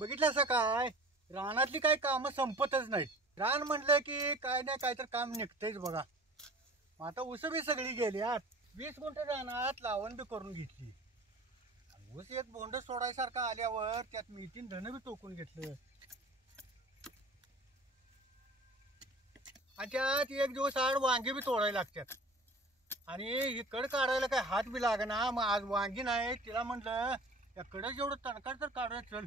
बघितलं काय रानातली काही कामं संपतच नाहीत. रान म्हणलं की काय नाही काय तर काम निघतंयच बघा. मग आता ऊस बी सगळी गेल्यात. 20 गुंठ रानात लावण बी करून घेतली. ऊस एक बोंड सोडायसारखा आल्यावर त्यात मी 3 धन बी टोकून घेतलं. आणि त्यात एक दिवस आड वांगी बी तोडायला लागतात. आणि ही कड काढायला काय हात बी लागना. मग आज वांगी नाही, तिला म्हटलं त्या कडं जेवढं तणकाड तर काढायला चल.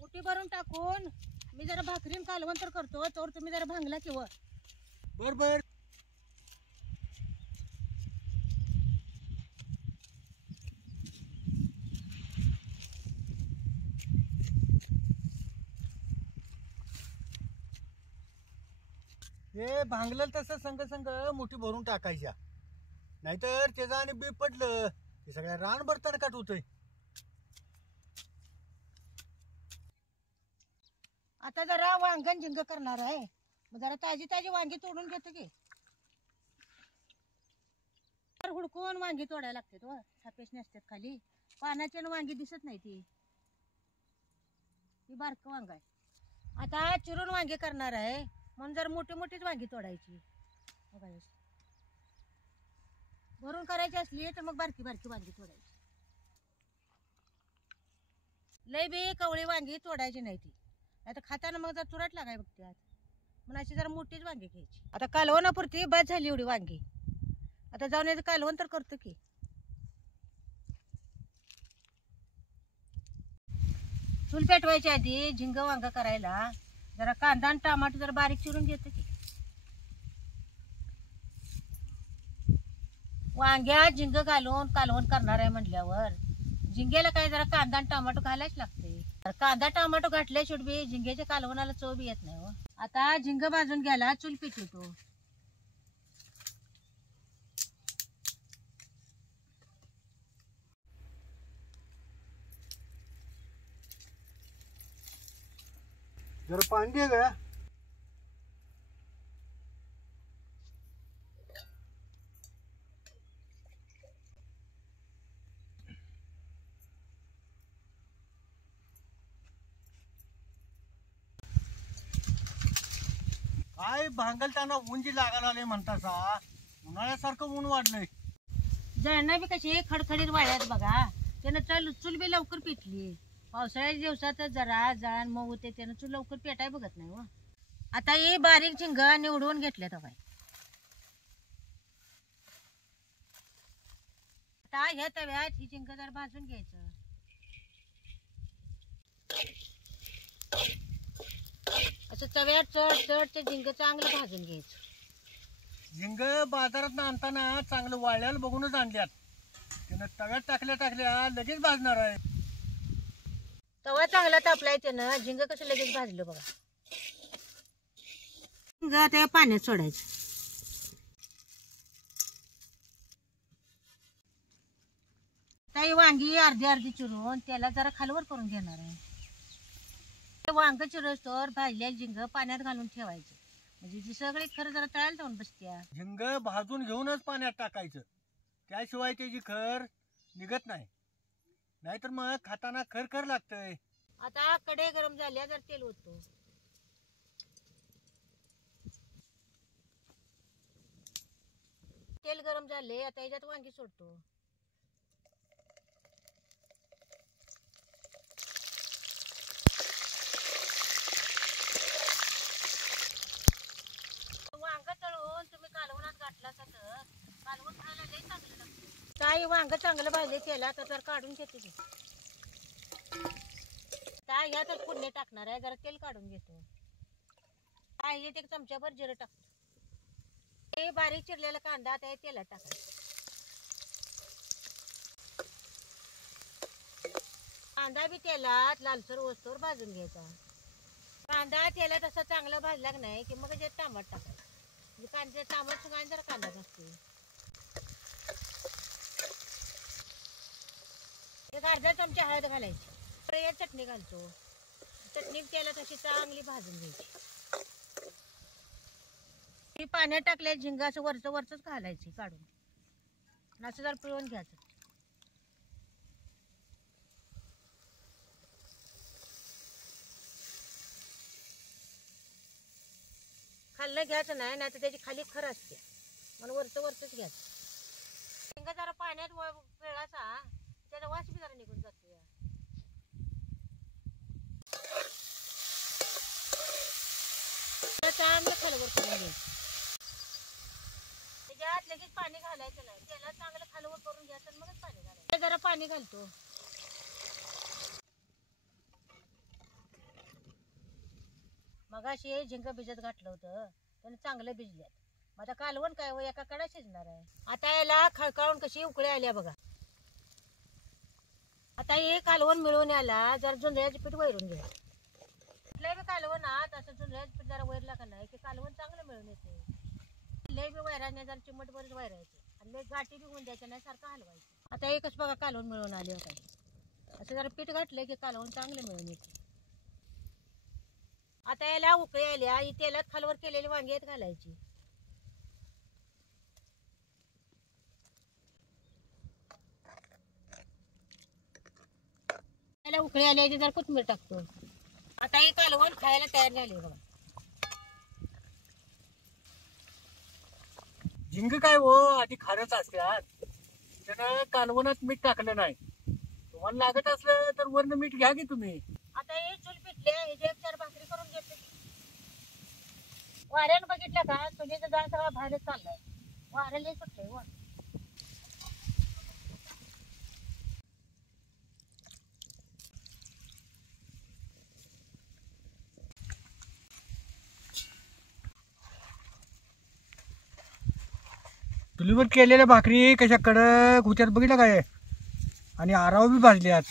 उटी भरून टाकून मी जरा भाकरीन कालवण तर करतो, तर तुम्ही जरा भांगला किंवा बर बर. हे भांगलं तसं संग संग मुठी भरून टाकायच्या, नाहीतर त्याचं आणि बी पडलं ते सगळ्या रानभर तणकाट होतंय. आता जरा वांगण झिंग करणार आहे. मग जरा ताजी ताजी वांगी तोडून घेतो की. तर हुडकून वांगी तोडायला लागतात व सापेश नसतात खाली. पानाची वांगी दिसत नाही ती बारक वांग आहे. आता चिरून वांगी करणार आहे म्हणून जर मोठी मोठीच वांगी तोडायची. भरून करायची असली तर मग बारकी बारकी वांगी तोडायची. लय बी कवळी वांगी तोडायची नाही ती, आता खाताना मग जर तुरट लागाय बघते. म्हणून अशी जरा मोठीच वांगी घ्यायची. आता कालवणापुरती बस झाली एवढी वांगी. आता जाऊन याचं कालवण तर करतो की. चूल पेटवायच्या आधी झिंग वांग करायला जरा कांदा आणि टमाटर जरा बारीक चिरून घेतो की. वांग्यात झिंग घालून कालवण करणार आहे म्हटल्यावर झिंगेला काय जरा कांदा आणि टमाटो घालायच लागते. कांदा टमाटो घातल्याशिवाय बी झिंग्याच्या कालवणाला चव बी येत नाही. आता झिंग भाजून घ्यायला चूल पेटवतो. जरा पाणी दे ग. काय भांगलताना ऊन जी लागायला आले म्हणतासा. उन्हाळ्यासारखं ऊन वाढलंय. जळणं बी कशी खडखडीत वाळ्यात बघा. त्यानं चूल बी लवकर पेटली. पावसाळ्याच्या दिवसात जरा जळण मग होते, त्यानं चूल लवकर पेटाय बघत नाही. आता हे बारीक झिंग निवडून घेतले तर काय. आता ह्या तव्यात ही झिंग जरा भाजून घ्यायचं. असं तव्यात चढ चढ ते झिंग चांगलं भाजून घ्यायचं. झिंग बाजारात आणताना चांगलं वाळल्याला बघूनच आणल्यात. त्यानं तव्यात टाकल्या टाकल्या लगेच भाजणार आहे. तवा चांगला तापलाय त्यानं झिंग कसं लगेच भाजलं बघा. झिंग आता या पाण्यात सोडायचं. ताई वांगी अर्धी अर्धी चिरून त्याला जरा खालवर करून घेणार आहे. वांग चिरस्तोवर भाजलेलं झिंग पाण्यात घालून ठेवायचं, म्हणजे ती सगळी खरं जरा तळायला जाऊन बसत्या. झिंग भाजून घेऊनच पाण्यात टाकायचं, त्याशिवाय त्याची खर निघत नाही. नाहीतर मग खाताना खरखर लागतंय. आता कढई गरम झाल्या जर तेल ओततो. तेल गरम झाले आता याच्यात वांगी सोडतो. वांग तळून तुम्ही कालवणात घातला तर कालवण खायला लई चांगलं लागतं. काही वांग चांगलं भाजले केला तर काढून घेतो की. काय ह्यातच फोडणी टाकणार आहे, जरा तेल काढून घेतो. काय एक चमच्याभर जिरं टाकतो. हे बारीक चिरलेला कांदा आता तेलात टाकायचा. कांदा बी तेलात लालसर होस्तोवर भाजून घ्यायचा. कांदा तेलात असा चांगला भाजला नाही की मग जे टमाट टाकायचं. म्हणजे कांदे टमाट सुगायला जरा कांदा टाकतो. एक अर्धा चमचा हळद घालायची. चटणी घालतो. चटणी तेलात अशी चांगली भाजून घ्यायची. ती पाण्यात टाकल्या झिंग असं वरचं वरचंच घालायची काढून आणि असं जर पिळून घ्यायचं. खाल्लं घ्यायचं नाही तर त्याची खाली खर असते म्हणून वरचं वरचंच घ्यायचं. झिंग जरा पाण्यात पिळाचा त्याचा वास बी जरा निघून जातो. चांगलं खालवर करून घ्यायचं. त्याच्यात लगेच पाणी घालायचं नाही. त्याला चांगलं खालवर करून घ्यायचं आणि मगच पाणी घालायचं. जरा पाणी घालतो. मगाशी झिंग भिजत घातलं होतं त्याने चांगलं भिजल्यात. मग आता कालवण काय हो एका कडा शिजणार आहे. आता याला खळकाळून कशी उकळी आल्या बघा. आता हे कालवण मिळून याला जरा जुंधळ्याचं पीठ वैरून घ्या. कुठल्याही बी कालवणात असं जुंधळ्याचं पीठ जरा वैरला का नाही की कालवण चांगलं मिळून येते. लय बी वैराने जरा चिमटभरच वैरायचे आणि लय गाठी बी होऊन द्यायच्या नाही सारखं हलवायचं. आता एकच बघा कालवण मिळून आले होता. असं जरा पीठ घातलं की कालवण चांगलं मिळून येते. आता याला उकळी आल्या ही तेलात खालवर केलेली वांगी आहेत घालायची. त्याला उकळी आल्या जरा कोथिंबीर टाकतो. आता हे कालवण खायला तयार झाले बघा. झिंग काय हो आधी खारच असतात. त्यानं कालवणात मीठ टाकलं नाही. तुम्हाला लागत असलं तर वरनं मीठ घ्या की तुम्ही. आता हे चूल पिटले हे 1-4 भाकरी करून घेतले. वाऱ्यानं बघितलं का चुलीचं जाळ सगळा बाहेरच चाललाय. वाऱ्याला सुटलंय वर. चुलीवर केलेल्या भाकरी कशा कडक होत्यात बघितलं काय आणि आराव बी भाजल्यात.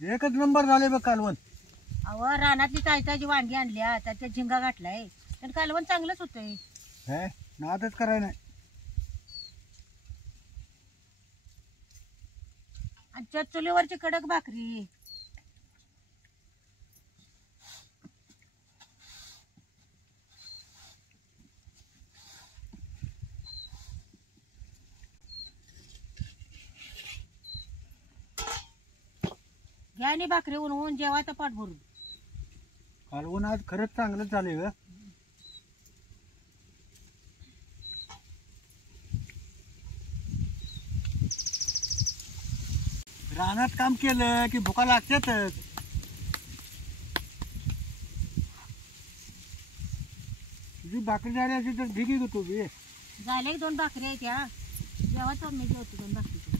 एकच नंबर झाले बघ कालवण. अहो रानातली ताजी वांगी आणल्या त्याच्यात झिंगा घातलाय तर कालवण चांगलंच होतंय. हे नादच करायला नाही. आणि त्या चुलीवरची कडक भाकरी. घ्या आणि भाकरी उन्हून जेवा तर पाठ भरून. कालवण आज खरंच चांगलंच झाले ग. रानात काम केलं की भुका लागतातच. तुझी भाकरी झाली असेल तर ठीक आहे तू बी. झाले 2 भाकरी आहेत या जेवा तर मी जेवतो 2 भाकरी.